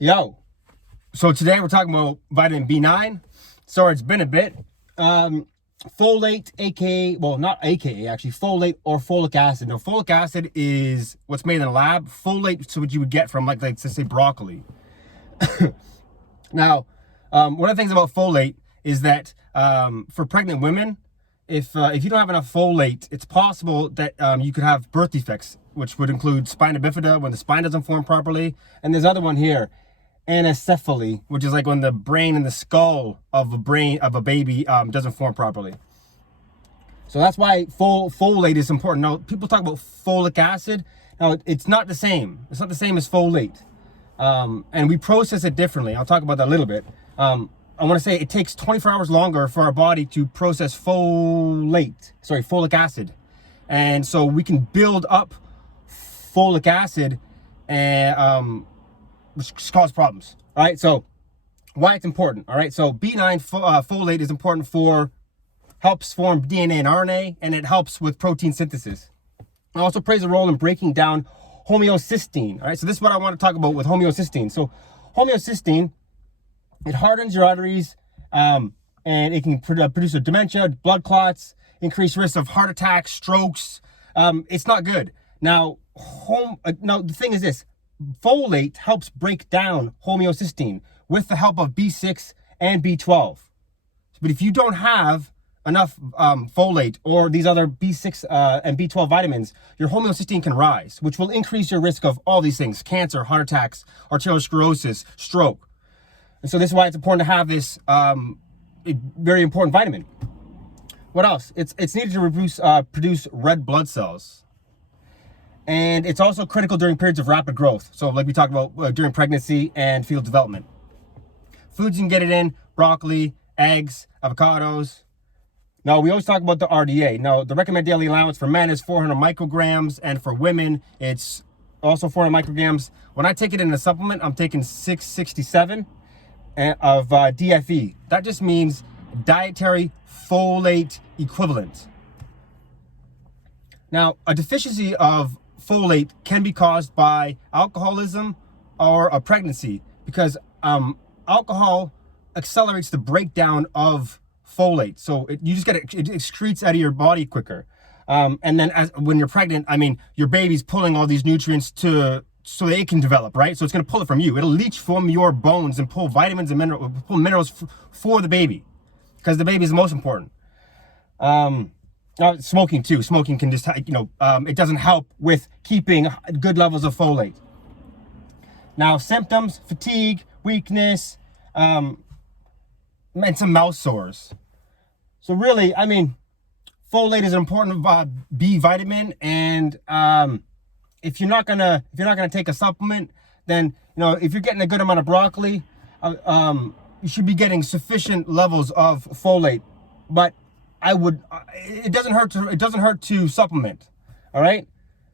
Yo, so today we're talking about vitamin B9. So it's been a bit. Folate, aka, well, not aka, actually, folate or folic acid. Now, folic acid is what's made in the lab. Folate is what you would get from, like let's say, broccoli. Now, one of the things about folate is that for pregnant women, if you don't have enough folate, it's possible that you could have birth defects, which would include spina bifida, when the spine doesn't form properly. And there's other one here, anencephaly, which is like when the brain and the skull of a baby doesn't form properly. So that's why folate is important. Now, people talk about folic acid. Now, it's not the same. It's not the same as folate. And we process it differently. I'll talk about that a little bit. I want to say it takes 24 hours longer for our body to process folic acid. And so we can build up folic acid and which cause problems. All right, so why it's important. All right, so B9 folate is important helps form DNA and RNA, and it helps with protein synthesis. It also plays a role in breaking down homocysteine. All right, so this is what I want to talk about with homocysteine. So homocysteine, it hardens your arteries, and it can produce a dementia, blood clots, increased risk of heart attacks, strokes. It's not good. Now, the thing is this: folate helps break down homocysteine with the help of B6 and B12. But if you don't have enough folate or these other B6 and B12 vitamins, your homocysteine can rise, which will increase your risk of all these things: cancer, heart attacks, arteriosclerosis, stroke. And so this is why it's important to have this very important vitamin. What else? It's needed to produce red blood cells. And it's also critical during periods of rapid growth. So like we talked about during pregnancy and fetal development. Foods you can get it in: broccoli, eggs, avocados. Now, we always talk about the RDA. Now, the recommended daily allowance for men is 400 micrograms, and for women, it's also 400 micrograms. When I take it in a supplement, I'm taking 667 of DFE. That just means dietary folate equivalent. Now, a deficiency of folate can be caused by alcoholism or a pregnancy, because alcohol accelerates the breakdown of folate. So you just get it excretes out of your body quicker. And then when you're pregnant, your baby's pulling all these nutrients so that it can develop, right? So it's going to pull it from you. It'll leach from your bones and pull vitamins and minerals for the baby, because the baby is the most important. Smoking too. Smoking can just, it doesn't help with keeping good levels of folate. Now, symptoms: fatigue, weakness, and some mouth sores. So really, folate is an important B vitamin, and if you're not gonna take a supplement, then if you're getting a good amount of broccoli, you should be getting sufficient levels of folate. But it doesn't hurt to supplement. All right,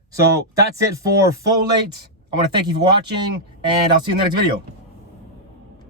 so that's it for folate. I want to thank you for watching, and I'll see you in the next video.